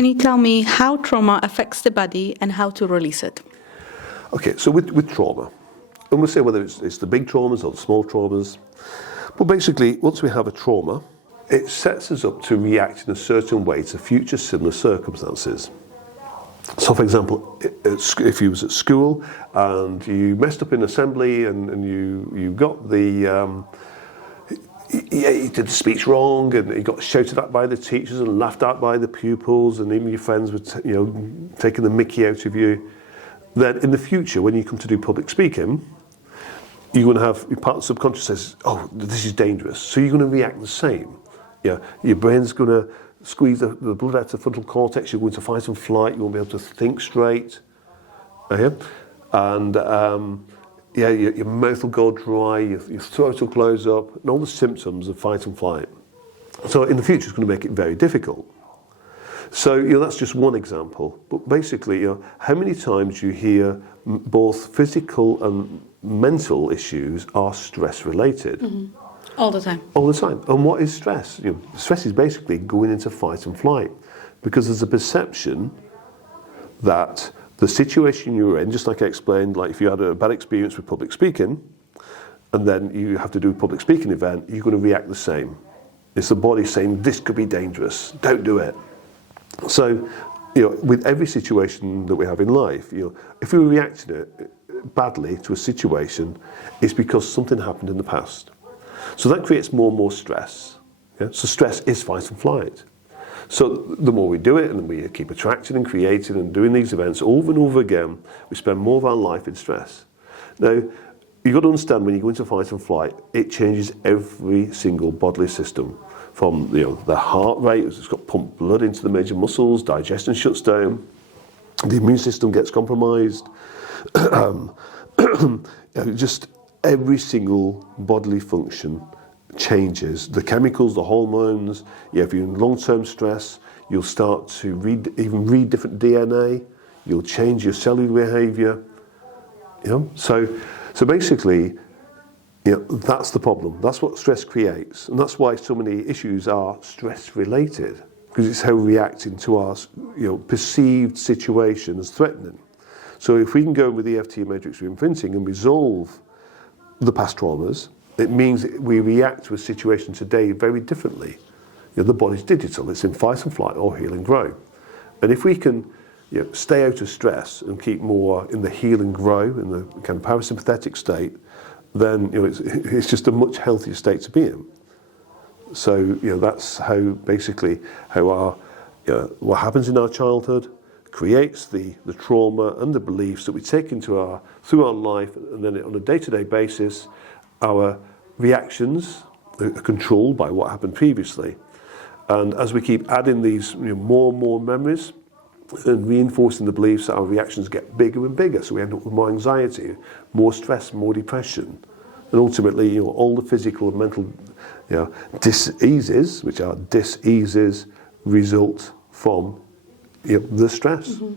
Can you tell me how trauma affects the body and how to release it? Okay, so with trauma, and we'll say whether it's the big traumas or the small traumas, but basically once we have a trauma, it sets us up to react in a certain way to future similar circumstances. So for example, if you was at school and you messed up in assembly and you got the, you did the speech wrong and you got shouted at by the teachers and laughed at by the pupils and even your friends were taking the mickey out of you, then in the future when you come to do public speaking, you're going to have your part of the subconscious says, oh, this is dangerous. So you're going to react the same. Your brain's going to squeeze the blood out of the frontal cortex, you're going to fight and flight, you won't be able to think straight. And your mouth will go dry, your throat will close up, and all the symptoms of fight and flight. So in the future it's going to make it very difficult. So that's just one example. But basically, how many times you hear both physical and mental issues are stress related? Mm-hmm. All the time. All the time. And what is stress? Stress is basically going into fight and flight because there's a perception that the situation you're in, just like I explained, like if you had a bad experience with public speaking and then you have to do a public speaking event, you're going to react the same. It's the body saying, this could be dangerous, don't do it. So, with every situation that we have in life, if we're reacting badly to a situation, it's because something happened in the past. So that creates more and more stress. So stress is fight and flight. So the more we do it and we keep attracting and creating and doing these events over and over again, we spend more of our life in stress. Now, you've got to understand when you go into fight and flight, it changes every single bodily system. From the heart rate, it's got pumped blood into the major muscles, digestion shuts down, the immune system gets compromised. Just every single bodily function changes. The chemicals, the hormones. If you're in long-term stress, you'll start to read different DNA. You'll change your cellular behaviour. So basically, that's the problem. That's what stress creates, and that's why so many issues are stress-related, because it's how we react into our perceived situation as threatening. So if we can go with EFT matrix reimprinting and resolve the past traumas, it means that we react to a situation today very differently. The body's digital; it's in fight and flight or heal and grow. And if we can stay out of stress and keep more in the heal and grow, in the kind of parasympathetic state, then it's just a much healthier state to be in. So that's how basically our what happens in our childhood creates the trauma and the beliefs that we take through our life, and then on a day-to-day basis, our reactions are controlled by what happened previously. And as we keep adding these more and more memories and reinforcing the beliefs, that our reactions get bigger and bigger, so we end up with more anxiety, more stress, more depression, and ultimately all the physical and mental dis-eases, which are dis-eases, result from the stress. Mm-hmm.